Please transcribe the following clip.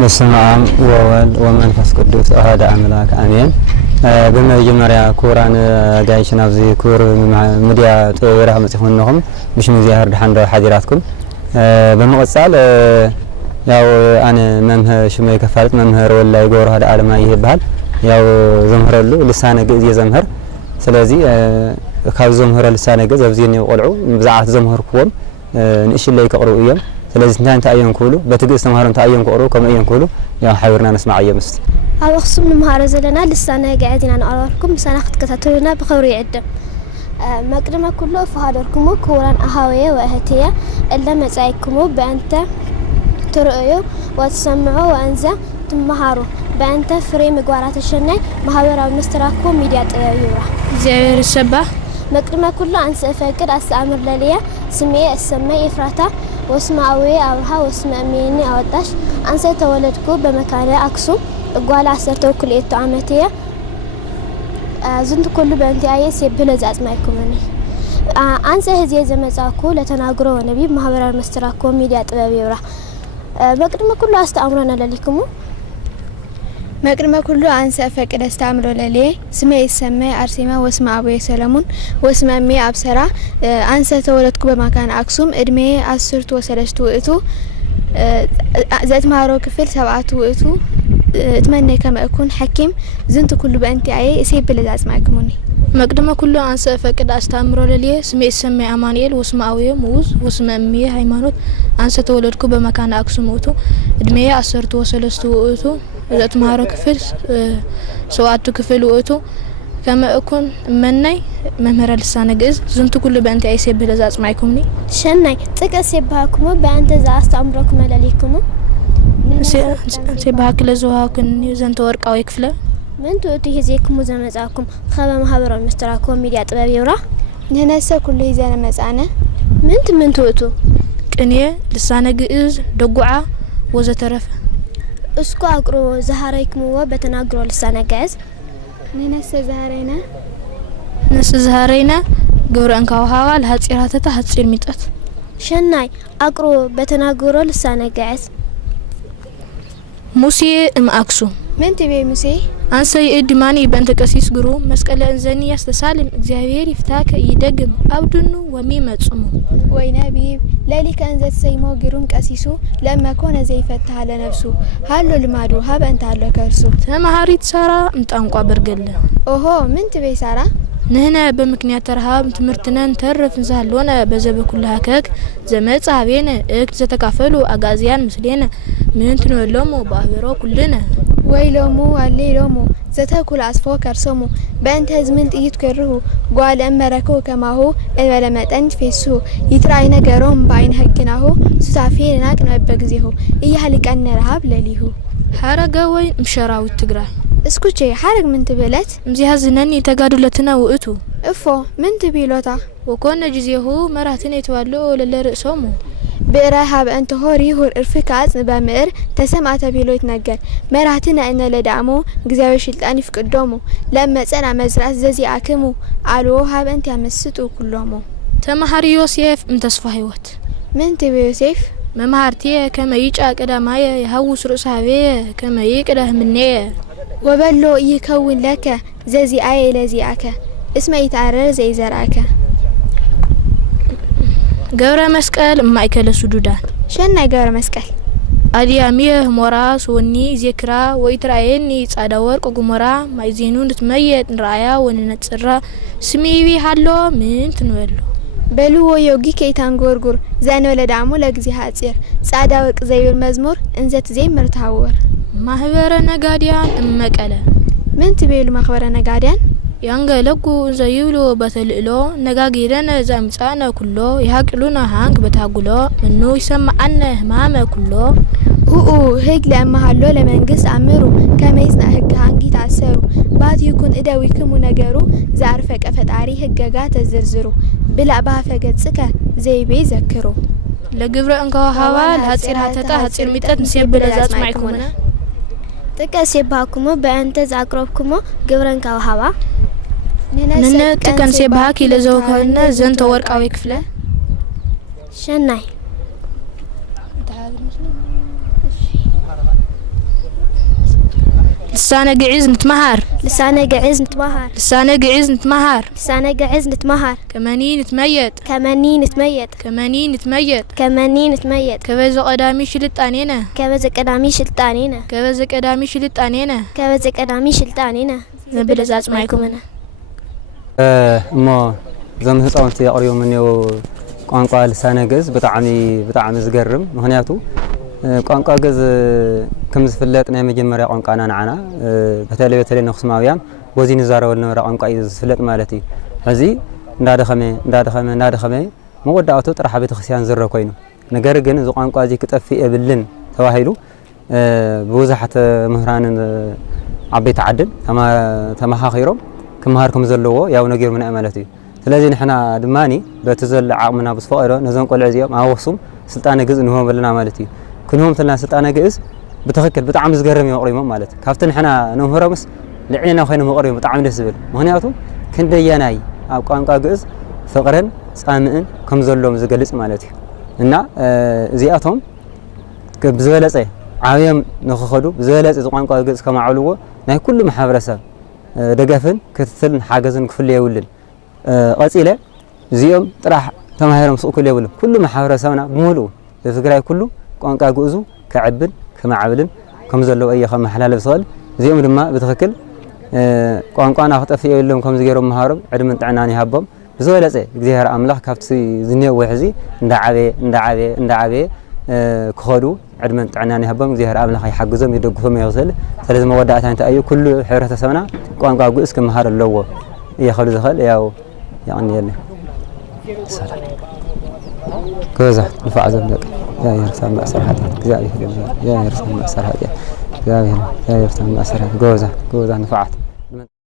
በስመ አብ ወወልድ ወመንፈስ ቅዱስ አሐዱ አምላክ አሜን። በመጀመሪያ ኩራን ጋይሽና ኣብዚ ኩር ሚድያ ጥወራ መጽፎንኩም ብሽም እግዚአብሔር ድሓንዶ ሓዲራትኩም በመቀጻል ያው አነ መምህር ሽመይ ከፋልጥ መምህር ወላይ ጎሮ ሀደ አለማ ይባል ያው ዘምህረሉ ልሳነ ግእዝ የዘምህር ስለዚህ ካብ ዘምህረ ልሳነ ግእዝ ኣብዚ ነው ቆልዑ ብዛዓት ዘምህርኩም ንእሽለይ ከቅሩ እዮም ስለዚህ እንታ አየን ኩሉ በትግስት ተማሃሩን ታየን ቆሮ ከመየን ኩሉ ያው ሓይርና ነስማዕ የምስት ኣብ ኣክሱም ንምሃሮ ዘለና ልሳነ ጋዕዚና ንቀርበልኩም ምሳና ክትከታተሉና ብኽብሪ ይዕድም መቅድመ ኩሉ ፈሃደርኩሙ ክቡራን ኣሃወየ ወእህትየ እለ መጻይክሙ በእንተ ትርእዩ ወትሰምዑ ወእንዘ ትመሃሩ በእንተ ፍሬ ምግባራት ሸናይ ማህበራዊ መስተራክቦ ሚድያ ጥበብ ይብራ እግዚአብሔር ይሰባህ መቅድመ ኩሉ አንሰ ፈቅድ አስተምር ለሊያ ስሜ እሰመይ ኤፍራታ ወስማዊ አብርሃ ወስማሚኒ አወጣሽ አንሰ ተወለድኩ በመካነ አክሱም እጓላ 12 ዓመትየ ዝንት ኩሉ በእንቲአየ ሲብለ ዛጽማይኩምኒ አንሰ ህዝየ ዘመጻኩ ለተናግሮ ነቢ ማህበራዊ መስተራክቦ ሚድያ ጥበብ ይብራ መቅድመ ኩሉ አስተምረና ለሊክሙ መቅድመ ኩሉ አንሰ ፈቅድ አስተምሮ ለሊ ስሜ ይሰመይ አርሴማ ወስማ አቡየ ሰለሞን ወስማሚ አብሰራ አንሰ ተወለድኩ በመካነ አክሱም እድሜ 13 ውእቱ ዘትማሮ ክፍል 7 ውእቱ እትመነ ከመ እኩን ሐኪም ዝንት ኩሉ በእንቲአየ እሴብል ዛጽማይኩሙኒ መቅድመ ኩሉ አንሰ ፈቅድ አስተምሮ ለሊ ስሜ ይሰመይ አማኑኤል ወስማ አቡየ ሙዝ ወስማሚ ሃይማኖት አንሰ ተወለድኩ በመካነ አክሱም ውእቱ እድሜ 13 ውእቱ ዘትማሮ ክፍል 7 ክፍል ውእቱ ከመ እኩን መናይ መምህረ ልሳነ ግእዝ ዝንቱ ኩሉ በእንቲአየ እሴብል ዛጽማይኩሙኒ ሸናይ ጥቅስ ይባኩሙ በእንተ ዛአስተምሮኩም ለሊክሙ ሲባክ ለዘዋኩን ዘንተ ወርቃዊ ክፍለ ምን ትውቲ ህዜክሙ ዘመጻኩም ከበ ማህበራዊ መስተራክቦ ሚድያ ጥበብ ይብራ ነነሰ ኩሉ ይዘነ መጻነ ምን ትውቱ ቅኔ ልሳነ ግእዝ ደጉዓ ወዘተረፈ እስኩ አቅሮ ዘሃረይክሙዎ በተናግሮ ልሳነ ግእዝ ነነሰ ዘሃረይና ግብረ እንካውሃዋ ለሐጺራተታ ሐጺር ሚጠት ሸናይ አቅሮ በተናግሮ ልሳነ ግእዝ ሙሴ አክሱም ምን ትቤ ሙሴ አንሰ ይድማኒ በእንተ ቀሲስ ግሩ መስቀለ እንዘኒ ያስተሳልም እግዚአብሔር ይፍታከ ይደግም አብዱኑ ወሚመጽሙ ወይ ነቢብ ለሊከ እንዘት ሰይሞ ግሩም ቀሲሱ ለመኮነ ዘይፈታህ ለነፍሱ ሃሎ ልማዱ ሀበ እንተ ሃሎ ከርሱ ተማሃሪት ሳራ እንጣንቋ በርገለ ኦሆ ምን ትቤ ሳራ ንህነ በምክንያት ተርሃብ ትምርትነን ተረፍ እንዛሎነ በዘበኩልሃ ከክ ዘመጻቤነ እክ ዘተካፈሉ አጋዚያን ምስሌነ ምን ትነሎሙ ባህሮ ኩልነ ወይሎሙ አሌሎሙ ዘተኩል አስፎ ከርሶሙ በእንተ ህዝምን ጥይት ከርሁ ጓለ እመረኮ ከማሁ እበለ መጠን ፌሱ ይትራይ ነገሮም ባይን ህግናሁ ሱሳፌ ናቅነ በግዚሁ እያህልቀነ ረሃብ ለሊሁ ሐረገ ወይ ምሸራዊት ትግራይ እስኩቼ ሐረግ ምን ትብለት ምዚያ ዝነኒ ተጋዱለትና ውእቱ እፎ ምን ትቢሎታ ወኮነ ጊዜሁ መራትን የተባሉ ለለርእሶሙ ብራይ ሀበ እንተ ሆሪ ሁር እርፍካ አጽን በምዕር ተሰማተ ቢሎት ነገር መራትን እነ ለዳሙ እግዚአብሔር ስልጣን ይፍቅዶሙ ለመጸና መዝራት ዘዚ አክሙ አልዎ ሀበ እንተ ያመስጡ ኩሎሙ ተማሃሪ ዮሴፍ እንተስፋ ህይወት ምን ትቤ ዮሴፍ መማርቴ ከመይጫ ቀዳማየ የሐውስ ርሳቤ ከመይቅዳ ምኔ ወበሎ ይከውን ለከ ዘዚ አየ ለዚ አከ እስመ ይታረር ዘይ ዘራከ ገብረ መስቀል ማይከለ ሱዱዳን ሸናይ ገብረ መስቀል አዲያሚየ ሞራስ ወኒ ዜክራ ወይትራየኒ ጻዳ ወርቅ ጉመራ ማይዜኑ ንትመየጥ ንራያ ወንነጽራ ስሚዊ ሃሎ ምን ትንወሎ በልዎ ዮጊ ከይታን ጎርጉር ዘነለ ዳሙ ለግዚ ሐጺር ጻዳ ወርቅ ዘይብል መዝሙር እንዘት ዘይምር ታወር ማህበረ ነጋዲያን እመቀለ ምን ትቤሉ ማህበረ ነጋዲያን ያንገለጉ ዘይብሉ በተልእሎ ነጋጊረነ ዘምጻነ ኩሎ ያቅሉና ሃንግ በታጉሎ ምኑ ይሰማዓነ ህማመ ኩሎ ህግ ለማሃሎ ለመንግስት አምሩ ከመይጽና ህግ ሃንጊ ታሰሩ ባት ይኩን እደዊክሙ ነገሩ ዛርፈቀ ፈጣሪ ህገጋ ተዝርዝሩ ብላ ባፈገጽከ ዘይቤ ዘክሩ ለግብረ እንካዋሃባ ለሐጺር ሀተታ ሐጺር ሚጠት ንሴብለ ዛጽማይኩምና ጥቅስ ይባኩሙ በእንተ ዛቅረብኩሙ ግብረ እንካዋሃባ ነነ ጥቅን ሲባክ ለዘውከነ ዘንተ ወርቃዊ ክፍለ ሸናይ لسانة قعيز نتمهر لسانة قعز نتمهر لسانة قعيز نتمهر لسانة قعز نتمهر كمانين نتميت كمانين نتميت كمانين نتميت كمانين نتميت كبز قدامي شلت أنينا كبز قدامي شلطانينا كبز قدامي شلت أنينا كبز قدامي شلطانينا زبل زاز معكم أنا እሞ ዞም ህፃውንቲ ያቅርዮም እኒው ቋንቋ ልሳነ ግዕዝ ብጣዕሚ ዝገርም ምክንያቱ ቋንቋ ግዕዝ ከም ዝፍለጥ ናይ መጀመርያ ቋንቋና ንዓና በተለይ ንአክሱማውያን ወዚ ንዛረበ ዝነበረ ቋንቋ እዩ ዝፍለጥ ማለት እዩ ሕዚ እንዳደኸመ መወዳእቱ ጥራሕ ቤተክርስትያን ዝረ ኮይኑ ነገር ግን እዚ ቋንቋ እዚ ክጠፍእ የብልን ተባሂሉ ብብዙሓት ምህራንን ዓበይቲ ዓድን ተመኻኺሮም ክመሃርኩም ዘለዎ ያው ነገር ምንእ ማለት እዩ ስለዚ ንሕና ድማኒ በቲ ዘለ ዓቕምና ብዝፈቐዶ ነዞም ቆልዑ እዚኦም ኣብ ኣክሱም ስልጣነ ግዕዝ ንህቦም ኣለና ማለት እዩ ክንህቦም ተለና ስልጣነ ግዕዝ ብትኽክል ብጣዕሚ ዝገርም የቕሪቦም ማለት ካብቲ ንሕና ነምህሮምስ ልዕልና ኮይኖም የቕሪቦም ብጣዕሚ ደስ ዝብል ምክንያቱ ክንደየናይ ኣብ ቋንቋ ግዕዝ ፍቕርን ፃምእን ከም ዘለዎም ዝገልጽ ማለት እዩ እና እዚኣቶም ብዝበለፀ ዓብዮም ንኽኸዱ ብዝበለፀ እዚ ቋንቋ ግዕዝ ከማዕብልዎ ናይ ኩሉ ማሕበረሰብ ደገፍን ክትትልን ሓገዝን ክፍል የብልን ቀፂለ እዚኦም ጥራሕ ተማሂሮም ስእኩል የብልን ኩሉ ማሕበረሰብና ብምሉኡ ትግራይ ኩሉ ቋንቋ ግዕዙ ከዕብን ከማዕብልን ከም ዘለዎ እየ ከመሓላለፍ ዝኽእል እዚኦም ድማ ብትኽክል ቋንቋና ክጠፍእ የብሎም ከምዚ ገይሮም መሃሮም ዕድምን ጥዕናን ይሃቦም ብዝበለፀ እግዚኣብሔር ኣምላኽ ካብቲ ዝኒአዎ ሕዚ እንዳዓበየ ክኸዱ ዕድመን ጥዕናን ይሃቦም እግዚኣብሔር ኣምላኽ ይሓግዞም ይደግፎም ይኽእል ስለዚ መወዳእታ እንታይ እዩ ኩሉ ሕብረተሰብና ቋንቋ ግዕዝ ክመሃር ኣለዎ እየ ክብል ዝኽእል ያው ይቕኒየኒ ሰላም ገዛ ንፋዕ ዘምለቅ ያ የርሳብ ማእሰር ሓጢአት እግዚአብሔር ገዛ ያ የርሳብ ማእሰር ሓጢአት እግዚአብሔር ያ የርሳብ ማእሰር ገዛ ንፋዓት